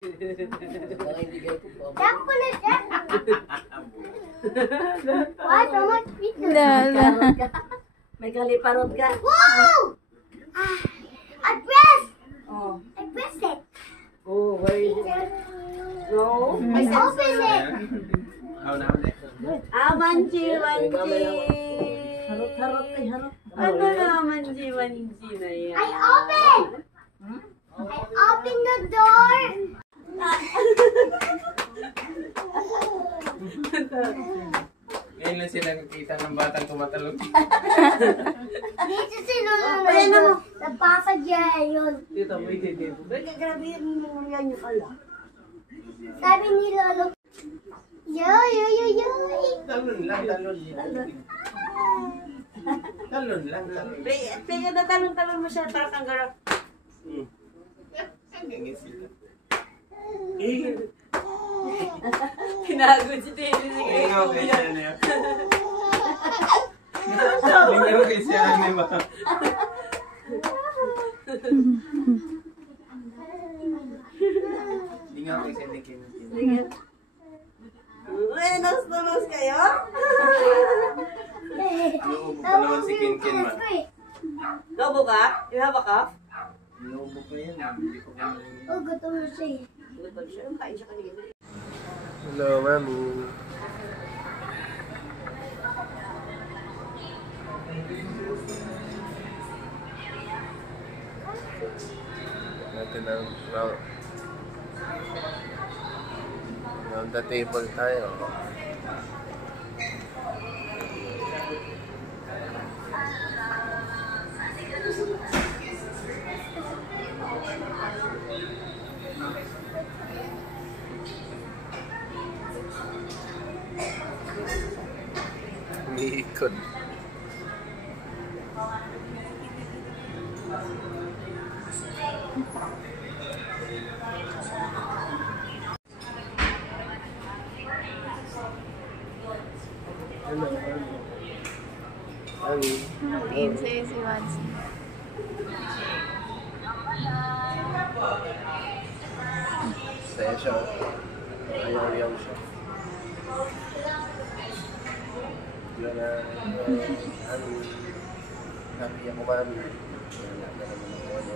Chocolate yan. Why so much pizza? May kaliparot ka. Wow! I press! Oh. I press it. Oh, where is it? No. I open it. Manji. Harot ay harot. Ano na manji na yan? I open! I open the door. Ngayon lang sila nakikita ng batang tumatalog. Dito sinunod. Napasa dyan yun. Dito, may dito. Grabe yung yan yung kala. Sabi ni Lolo, yo. Talon lang. Talon lang. Pega na talon mo siya, taras ang garap. Hanggang sila. Pinagod si Teddy. Sige. Lingaw kayo siya na yan. Lingaw kayo siya na yan ba? Lingaw kayo siya na yan. Uy, nos kayo? Inuubo pa naman si Kinkin ma. Lobo ka? You have a cup? Inuubo pa yan. Hindi ko pa nalingin. Oh, gutom na siya. Gutom siya. Kain siya kanina. Hello, Mami. Natin ang round the table tayo. Umiikot. Tingin sa'yo si Wansi. Saya siya. Ayaw siya. Yun na. Happy ako, Mami. Wala na naman ako.